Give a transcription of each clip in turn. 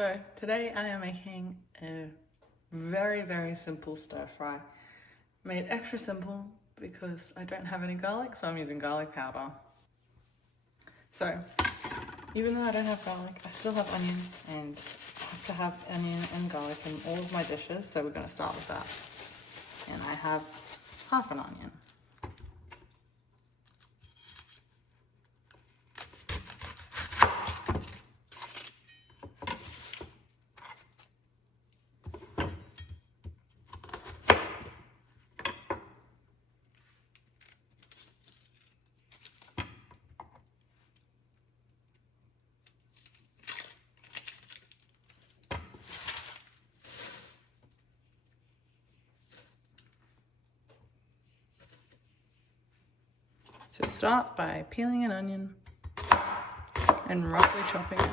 So today I am making a very, very simple stir fry. Made extra simple because I don't have any garlic, so I'm using garlic powder. So even though I don't have garlic, I still have onion, and I have to have onion and garlic in all of my dishes, so we're going to start with that. And I have half an onion. So start by peeling an onion and roughly chopping it.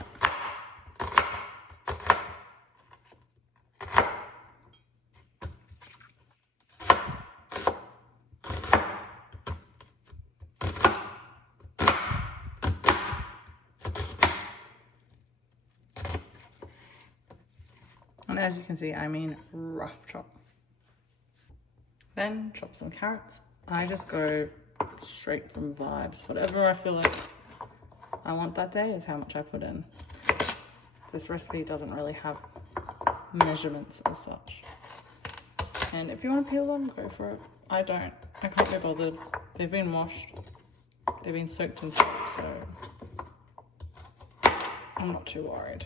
And as you can see, I mean rough chop. Then chop some carrots. I just go straight from vibes. Whatever I feel like I want that day is how much I put in. This recipe doesn't really have measurements as such. And if you want to peel them, go for it. I don't. I can't be bothered. They've been washed. They've been soaked in soap, so I'm not too worried.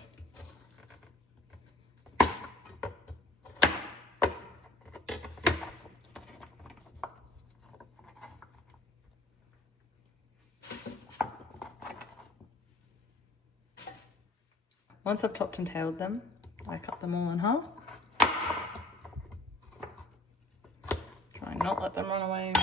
Once I've chopped and tailed them, I cut them all in half. Try and not let them run away.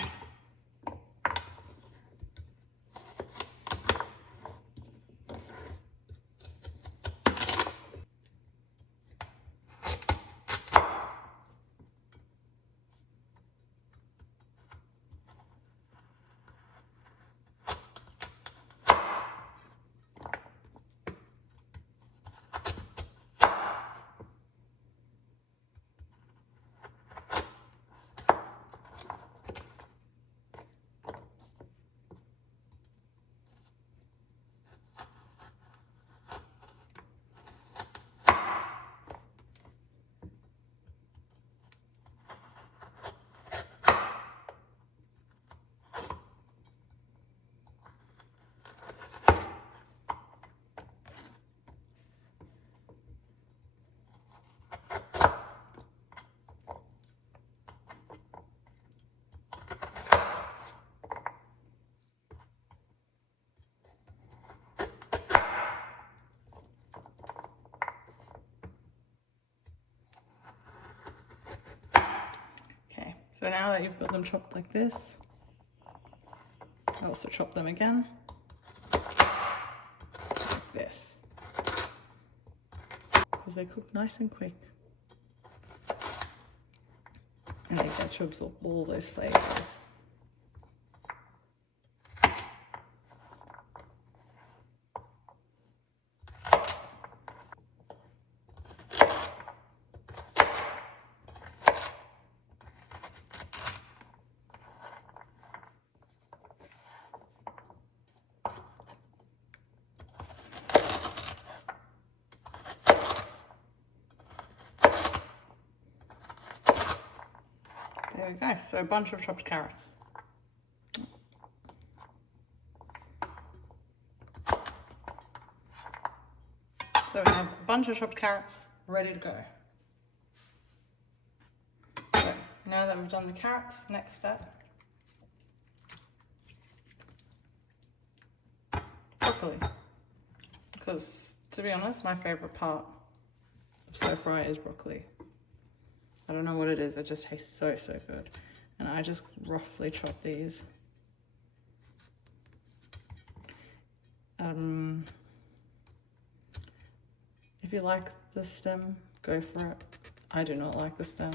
So now that you've got them chopped like this, I also chop them again, like this, because they cook nice and quick, and they get to absorb all those flavors. There we go, so a bunch of chopped carrots. So we have a bunch of chopped carrots ready to go. So now that we've done the carrots, next step, broccoli. Because to be honest, my favourite part of stir fry is broccoli. I don't know what it is, it just tastes so, so good. And I just roughly chop these. If you like the stem, go for it. I do not like the stem,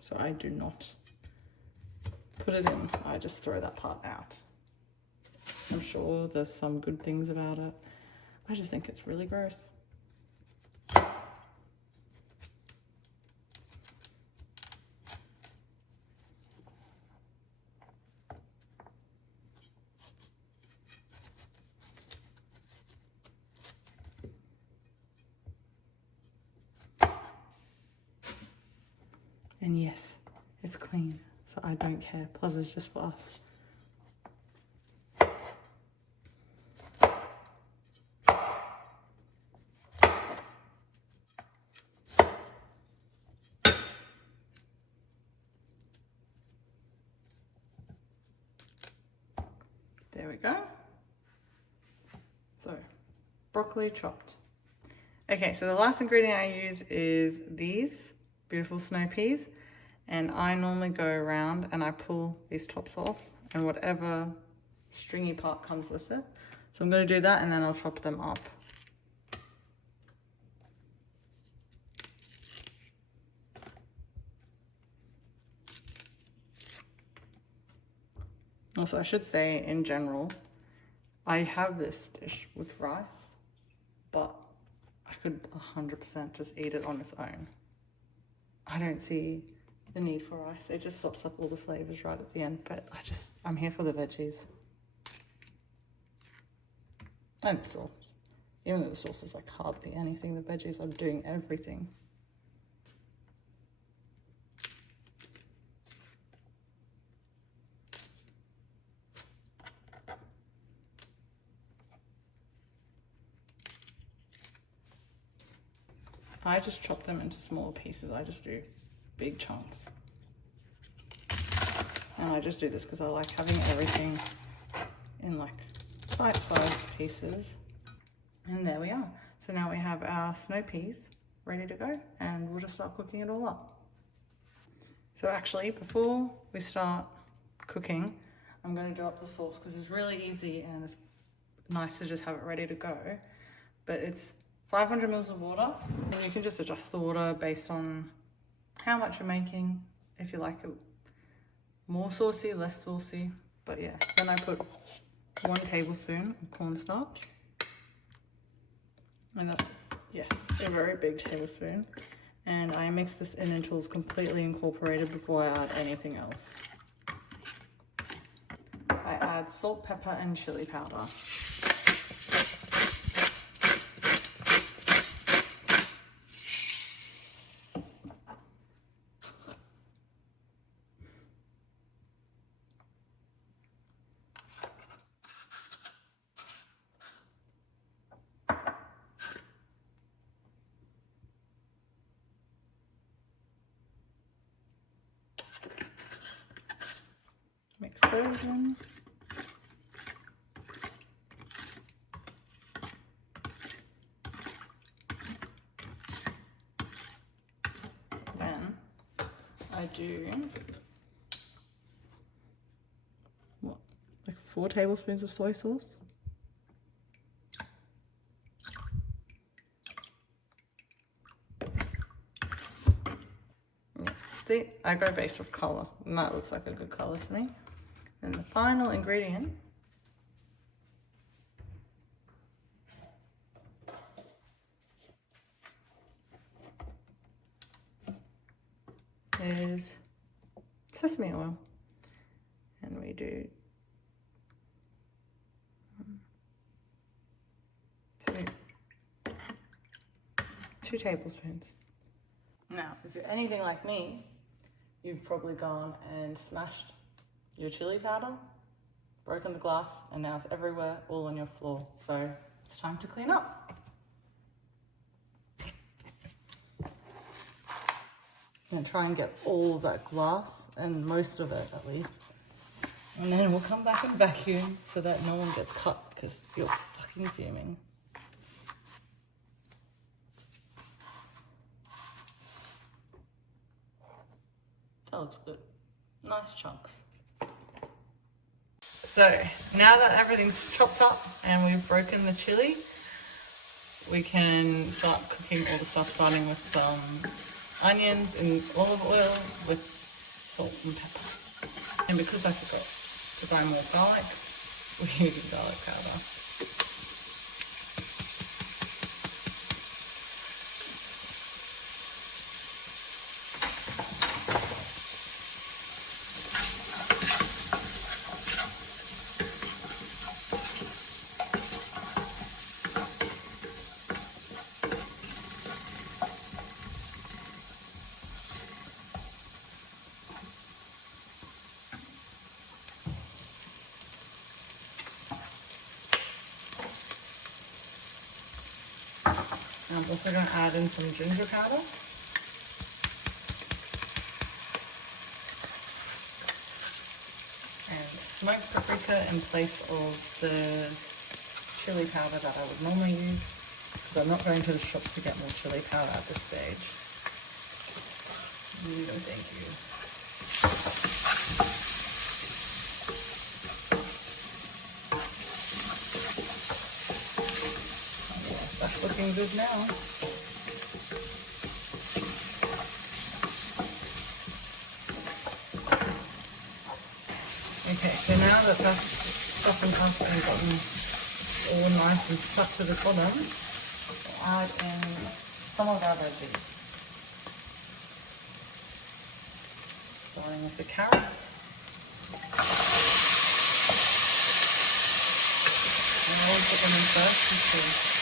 so I do not put it in. I just throw that part out. I'm sure there's some good things about it. I just think it's really gross. And yes, it's clean, so I don't care. Plus it's just for us. There we go. So, broccoli chopped. Okay, so the last ingredient I use is these beautiful snow peas. And I normally go around and I pull these tops off and whatever stringy part comes with it. So I'm going to do that and then I'll chop them up. Also, I should say in general, I have this dish with rice, but I could 100% just eat it on its own. I don't see the need for rice. It just sops up all the flavors right at the end, but I'm here for the veggies. And the sauce. Even though the sauce is like hardly anything, the veggies are doing everything. I just chop them into smaller pieces. I just do big chunks. And I just do this because I like having everything in like bite-sized pieces. And there we are. So now we have our snow peas ready to go and we'll just start cooking it all up. So actually, before we start cooking, I'm going to do up the sauce because it's really easy and it's nice to just have it ready to go. But it's 500 mils of water, and you can just adjust the water based on how much you're making, if you like it more saucy, less saucy. But yeah, then I put 1 tablespoon of cornstarch, and that's, yes, a very big tablespoon. And I mix this in until it's completely incorporated before I add anything else. I add salt, pepper, and chili powder. Mix those in. Then I do what, like 4 tablespoons of soy sauce. Yeah. See, I go based with colour, and that looks like a good colour to me. And the final ingredient is sesame oil. And we do 2 tablespoons. Now, if you're anything like me, you've probably gone and smashed your chili powder, broken the glass, and now it's everywhere, all on your floor. So it's time to clean up. And try and get all of that glass, and most of it at least. And then we'll come back and vacuum so that no one gets cut, because you're fucking fuming. That looks good. Nice chunks. So now that everything's chopped up and we've broken the chili, we can start cooking all the stuff, starting with some onions in olive oil with salt and pepper. And because I forgot to buy more garlic, we're using garlic powder. I'm also going to add in some ginger powder. And smoked paprika in place of the chili powder that I would normally use, because I'm not going to the shop to get more chili powder at this stage. No, thank you. Yeah, that's looking good now. Okay, so now that that's softened up and gotten all nice and stuck to the bottom, we'll add in some of our veggies. Starting with the carrots. And I always put them in first because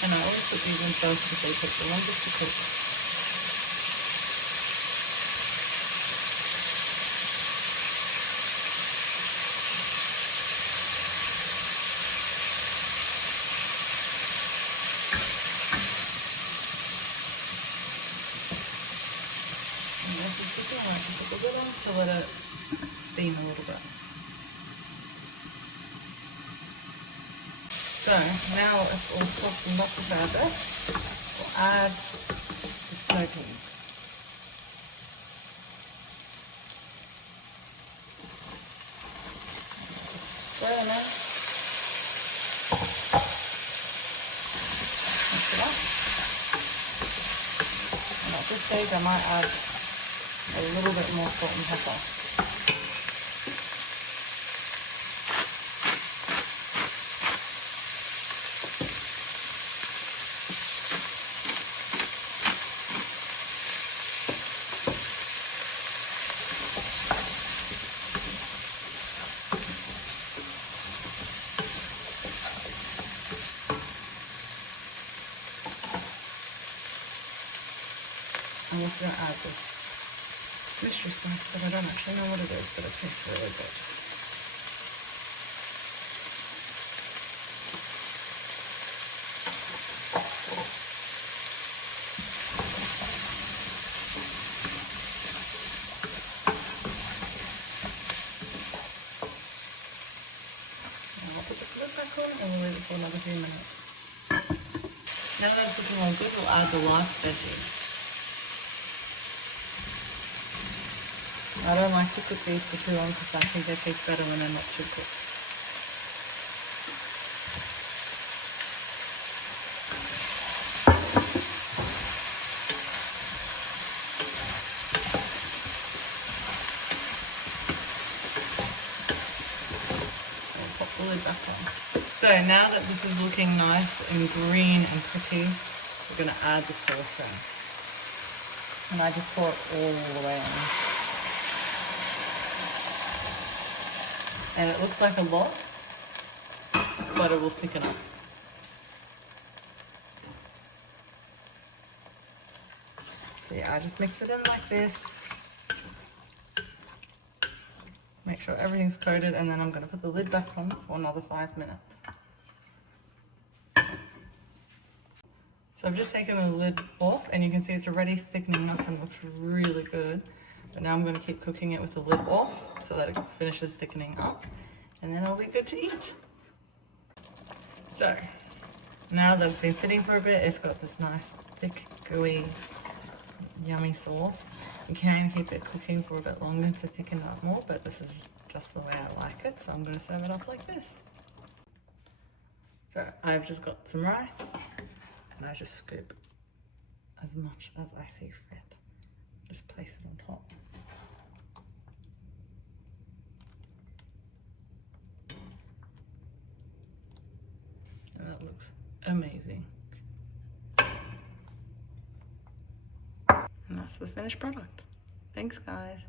and I always put these in first because they take the longest to cook. And this is cooking, I like to put the lid on to let it steam a little bit. So now it's all softened up a fair bit, we'll add the snow peas. Stir them in. Mix it up. And at this stage I might add a little bit more salt and pepper. I'm also going to add this mystery spice that I don't actually know what it is, but it tastes really good. And I'll put the lid back on and we'll leave it for another few minutes. Now that it's looking all good, we'll add the last veggie. I don't like to cook these for too long because I think they taste better when they're not too cooked. I'll pop the lid back on. So now that this is looking nice and green and pretty, we're going to add the sauce in. And I just pour it all the way in. And it looks like a lot, but it will thicken up. So yeah, I just mix it in like this. Make sure everything's coated, and then I'm going to put the lid back on for another 5 minutes. So I've just taken the lid off, and you can see it's already thickening up and looks really good. But now I'm going to keep cooking it with the lid off so that it finishes thickening up, and then it'll be good to eat. So now that it's been sitting for a bit, it's got this nice thick, gooey, yummy sauce. You can keep it cooking for a bit longer to thicken it up more, but this is just the way I like it, so I'm going to serve it up like this. So I've just got some rice, and I just scoop as much as I see fit. Just place it on top. And that looks amazing. And that's the finished product. Thanks, guys.